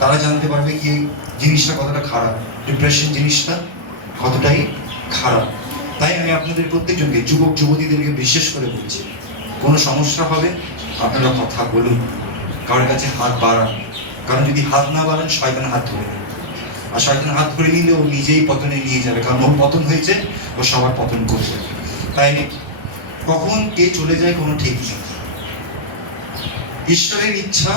তারা জানতে পারবে কি এই জিনিসটা কতটা খারাপ, ডিপ্রেশন জিনিসটা কতটাই খারাপ। তাই আমি আপনাদের প্রত্যেকজনকে, যুবক যুবতীদেরকে বিশেষ করে বলছি, কোনো সমস্যা হবে আপনারা কথা বলুন, কারোর কাছে হাত বাড়ান। কারণ যদি হাত না বাড়ান, শয়তান হাত ধরে নেবে, আর শয়তান হাত ধরে নিলে ও নিজেই পতনে নিয়ে যাবে। কারণ ওর পতন হয়েছে, ও সবার পতন করবে। তাই কখন কে চলে যায় কোনো ঠিক নেই। ঈশ্বরের ইচ্ছা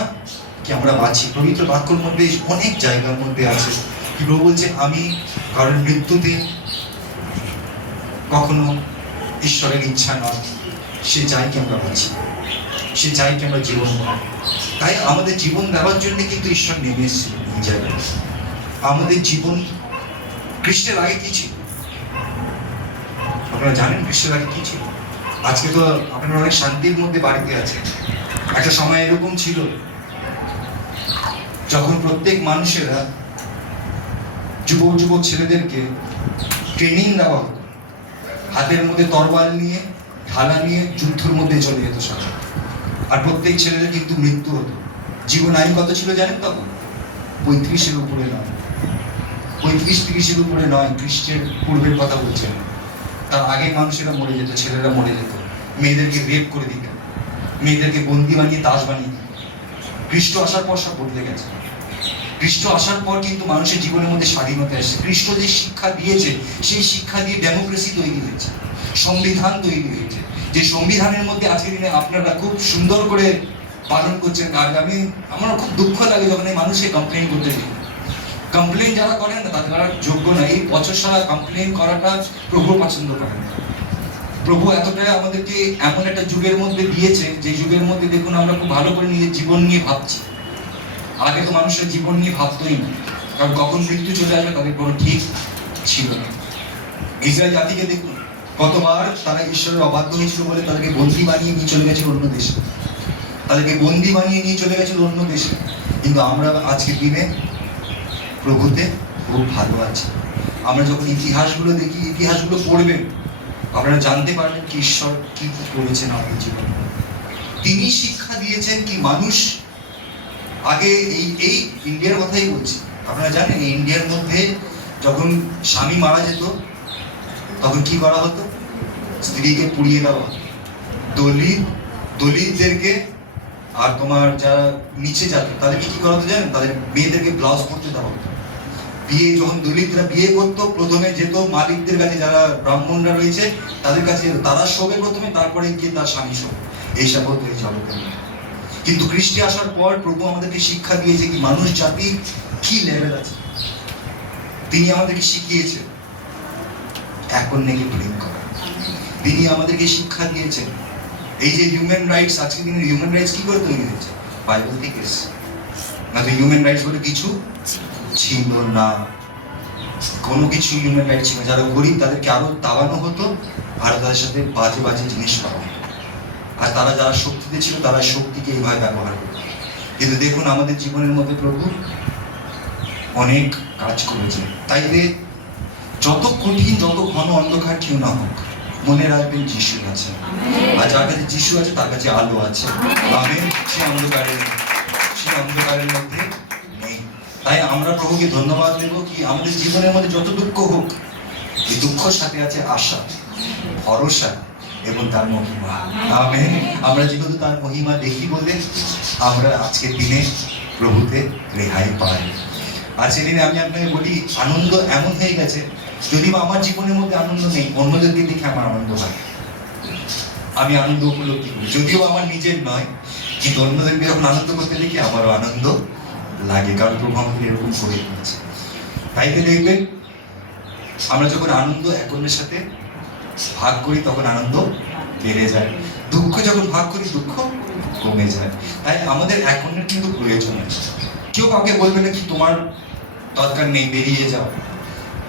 কি আমরা বাঁচি। পবিত্র বাক্যের মধ্যে অনেক জায়গার মধ্যে আছে কি প্রভু বলছে, আমি কারণ মৃত্যুতে কখনো ঈশ্বরের ইচ্ছা নয়, সে চাই কি আমরা বাঁচি, সে চাই কি আমরা জীবন পাই। তাই আমাদের জীবন দেওয়ার জন্য কিন্তু ঈশ্বর নেমে এসেছিল এই জায়গায়। আমাদের জীবন খ্রিস্টের আগে কি ছিল আপনারা জানেন? খ্রিস্টের আগে কি ছিল? আজকে তো আপনারা অনেক শান্তির মধ্যে বাড়িতে আছেন। একটা সময় এরকম ছিল যখন প্রত্যেক মানুষেরা যুবক যুবক ছেলেদেরকে ট্রেনিং দেওয়া হতো, হাতের মধ্যে তরবাল নিয়ে, ঢালা নিয়ে যুদ্ধের মধ্যে চলে যেত সব। আর প্রত্যেক ছেলেদের কিন্তু মৃত্যু হতো। জীবন আয়ু কত ছিল জানেন তখন? 35-এর উপরে নয়, 35-30-এর উপরে নয়। খ্রিস্টের পূর্বের কথা বলছেন। তার আগে মানুষেরা মরে যেত, ছেলেরা মরে যেত, মেয়েদেরকে রেপ করে দিত, মেয়েদেরকে বন্দি বানিয়ে দাস বানিয়ে দিত। খ্রিস্ট আসার পর সব বদলে গেছে। খ্রিস্ট আসার পর কিন্তু মানুষের জীবনের মধ্যে স্বাধীনতা এসেছে। খ্রিস্ট যে শিক্ষা দিয়েছে, সেই শিক্ষা দিয়ে ডেমোক্রেসি তৈরি হয়েছে, সংবিধান তৈরি হয়েছে। যে সংবিধানের মধ্যে আজকের দিনে আপনারা খুব সুন্দর করে পালন করছেন। আর আমার খুব দুঃখ লাগে যখন এই মানুষকে কমপ্লেন করতে দিই। কমপ্লেন যারা করেন না, তারা যোগ্য না। এই বছর সারা কমপ্লেন করাটা প্রভু পছন্দ করেন। প্রভু এতটাই আমাদেরকে এমন একটা যুগের মধ্যে দিয়েছে, যে যুগের মধ্যে দেখুন আমরা খুব ভালো করে নিজের জীবন নিয়ে ভাবছি। আগে তো মানুষের জীবন নিয়ে ভাবতোই না, কারণ কখন মৃত্যু চলে আসবে তাদের কোনো ঠিক ছিল না। ইসরায়েল জাতিকে দেখুন, কতবার তারা ঈশ্বরের অবাধ্য হয়েছিল বলে তাদেরকে বন্দী বানিয়ে নিয়ে চলে গেছিল অন্য দেশে, তাদেরকে বন্দী বানিয়ে নিয়ে চলে গেছিল অন্য দেশে। কিন্তু আমরা আজকের দিনে প্রভুতে খুব ভালো আছি। আমরা যখন ইতিহাসগুলো দেখি, ইতিহাসগুলো পড়বেন, আপনারা জানতে পারবেন কি ঈশ্বর কি কি করেছেন আমাদের জীবনে। তিনি শিক্ষা দিয়েছেন কি মানুষ আগে এই ইন্ডিয়ার কথাই বলছি। আপনারা জানেন এই ইন্ডিয়ার মধ্যে যখন স্বামী মারা যেত তখন কি করা হতো? স্ত্রীকে পুড়িয়ে দেওয়া। দলিতদেরকে আর তোমার যারা নিচে যেত তাদেরকে কি করা হতো জানেন? তাদের মেয়েদেরকে ব্লাউজ পরতে দেওয়া হতো। বিয়ে যখন দলিতরা বিয়ে করতো, প্রথমে যেত মালিকদের কাছে, যারা ব্রাহ্মণরা রয়েছে তাদের কাছে, তারা শোবে প্রথমে, তারপরে গিয়ে তার স্বামী শোবে। এইসব হতো এই জগতের। কিন্তু খ্রিস্টে আসার পর প্রভু আমাদেরকে শিক্ষা দিয়েছে কি মানুষ জাতি কি লেভেল আছে। তিনি আমাদেরকে শিখিয়েছেন এক অন্যকে প্রেম করা। তিনি আমাদেরকে শিক্ষা দিয়েছেন এই যে হিউম্যান রাইটস। আজকের দিনের হিউম্যান রাইটস কি করে তৈরি হয়েছে? বাইবেল থেকে এসেছে। না তো হিউম্যান রাইটস বলে কিছু ছিল না, কোনো কিছু হিউম্যান রাইটস ছিল না। যারা গরিব তাদেরকে আরো দাবানো হতো, আর তাদের সাথে বাজে বাজে জিনিস করা হতো। আর তারা যারা শক্তিতে ছিল তারা শক্তিকে এইভাবে ব্যবহার করত। কিন্তু দেখুন আমাদের জীবনের মধ্যে প্রভু অনেক কাজ করেছে। তাই যত কঠিন, যত ঘন অন্ধকার কেউ না হোক, মনে রাখবেন যিশু আছে। আর যার কাছে যিশু আছে তার কাছে আলো আছে। আমেন। সে অন্ধকারের মধ্যে নেই। তাই আমরা প্রভুকে ধন্যবাদ দেব কি আমাদের জীবনের মধ্যে যত দুঃখ হোক, এই দুঃখের সাথে আছে আশা, ভরসা এবং তার মহিমা। আমেন। আমরা যেহেতু তার মহিমা দেখি বলে আমরা আজকের দিনে প্রভুতে রেহাই পাই। আজকের দিনে আমি আপনাকে বলি, আনন্দ এমন হয়ে গেছে, যদিও আমার জীবনের মধ্যে আনন্দ নেই, অন্যদেরকে দেখে আমার আনন্দ হয়। আমি আনন্দ উপলব্ধি করি, যদিও আমার নিজের নয়, কিন্তু অন্যদেরকে যখন আনন্দ করতে দেখি আমারও আনন্দ লাগে, কারণ প্রভু আমাকে এরকম করে দিয়েছে। তাই তো দেখবেন আমরা যখন আনন্দ এক অন্যের সাথে ভাগ করি তখন আনন্দ বেড়ে যায়, দুঃখ যখন ভাগ করি দুঃখ কমে যায়। তাই আমাদের এক অন্যের কিন্তু প্রয়োজন আছে। কেউ কাউকে বলবে না কি তোমার দরকার নেই, বেরিয়ে যাও।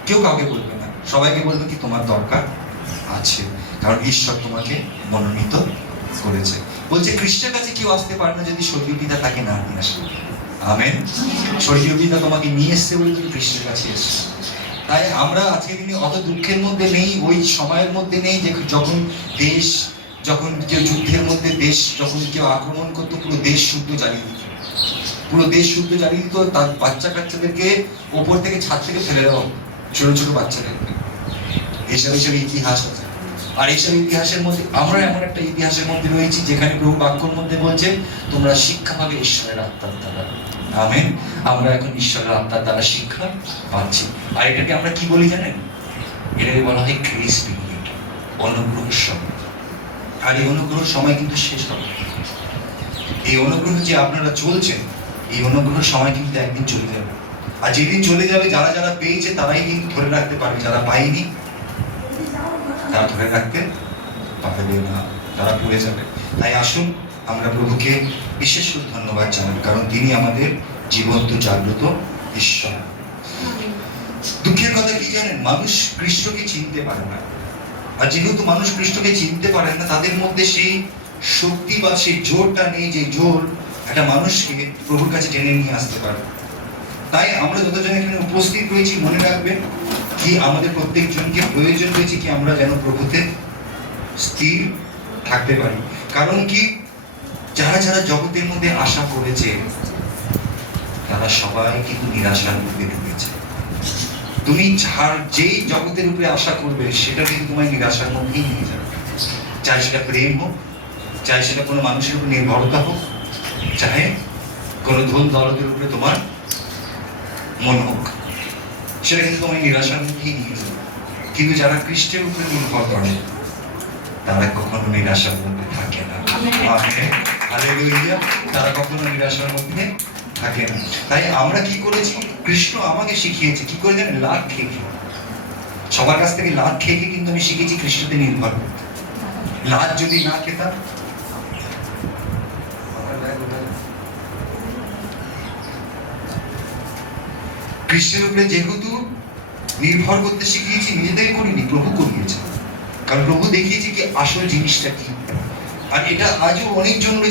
কেউ কাউকে বলবে না, সবাইকে বলবে কি তোমার দরকার আছে, কারণ ঈশ্বর তোমাকে মনোনীত করেছে। বলছে খ্রিস্টের কাছে কেউ আসতে পারে না যদি স্বর্গীয় পিতা তাকে না নিয়ে আসে। আমেন। স্বর্গীয় পিতা তোমাকে নিয়ে এসছে বলে তুমি খ্রিস্টের কাছে এসছো। তাই আমরা আজকে দিনে অত দুঃখের মধ্যে নেই, ওই সময়ের মধ্যে নেই যে যখন কেউ যুদ্ধের মধ্যে দেশ, যখন কেউ আক্রমণ করতো পুরো দেশ শুদ্ধ জ্বালিয়ে দিত। পুরো দেশ শুদ্ধ জ্বালিয়ে দিত, তার বাচ্চা কাচ্চাদেরকে ওপর থেকে ছাদ থেকে ফেলে দেওয়া হতো, ছোট ছোট বাচ্চাদেরকে। এইসব ইতিহাস আছে। আর এইসব ইতিহাসের মধ্যে আমরা এমন একটা ইতিহাসের মধ্যে রয়েছি যেখানে প্রভু বাক্যর মধ্যে বলছে তোমরা শিক্ষা পাবে ঈশ্বরের আত্মার দ্বারা। আমেন। আমরা এখন ঈশ্বরের আত্মার দ্বারা শিক্ষা পাচ্ছি। আর এটাকে আমরা কি বলি জানেন? এটাকে বলা হয় গ্রেস পিরিয়ড, অনুগ্রহের সময়। আর এই অনুগ্রহের সময় কিন্তু শেষ হবে। এই অনুগ্রহ যে আপনারা চলছেন, এই অনুগ্রহের সময় কিন্তু একদিন চলে যাবে। আর যেদিন চলে যাবে, যারা যারা পেয়েছে তারাই কিন্তু ধরে রাখতে পারবে, যারা পায়নি তারা ধরে রাখতে পারবে না, তারা ভুলে যাবে। তাই আসুন আমরা প্রভুকে বিশেষ করে ধন্যবাদ জানাই, কারণ তিনি আমাদের জীবন্ত জাগ্রত ঈশ্বর। দুঃখের কথা কি জানেন? মানুষ কৃষ্ণকে চিনতে পারে না। আর যেহেতু মানুষ কৃষ্ণকে চিনতে পারে না, তাদের মধ্যে সেই শক্তি বা সেই জোরটা নেই, যে জোর একটা মানুষকে প্রভুর কাছে টেনে নিয়ে আসতে পারে। তাই আমরা যতজন এখানে উপস্থিত রয়েছি, মনে রাখবেন কি আমাদের প্রত্যেকজনকে প্রয়োজন রয়েছে কি আমরা যেন প্রভুতে স্থির থাকতে পারি। কারণ কি, যারা যারা জগতের মধ্যে আশা করেছে তারা সবাই কিন্তু নিরাশার মধ্যে ঢুকেছে। তুমি যেই জগতের উপরে আশা করবে সেটা কিন্তু তোমায় নিরাশার মধ্যেই নিয়ে যাবে। চাই সেটা প্রেম হোক, চাই সেটা কোনো মানুষের উপর নির্ভরতা হোক, চাহে কোনো ধন দৌলতের উপরে তোমার মন হোক, সেটা কিন্তু তোমায় নিরাশার মধ্যেই নিয়ে যাবে। কিন্তু যারা খ্রিস্টের উপরে নির্ভর করে তারা কখনো নিরাশার মধ্যে থাকে না। হালেলুয়া। তারা কখনো নিরাশার মধ্যে থাকে না। তাই আমরা কি করেছি? কৃষ্ণ আমাকে শিখিয়েছে কি করে জানেন? লাভ খেয়ে খেয়ে। সবার কাছ থেকে লাভ খেয়ে খেয়ে কিন্তু আমি শিখেছি কৃষ্ণতে নির্ভর করতে। লাভ যদি না খেতাম, কৃষ্ণের উপরে যেহেতু নির্ভর করতে শিখিয়েছি, নিজেদের করিনি, প্রভু করিয়েছে। কারণ প্রভু দেখিয়েছে কি আসল জিনিসটা কি। আর এটা আজও অনেকজন রয়েছে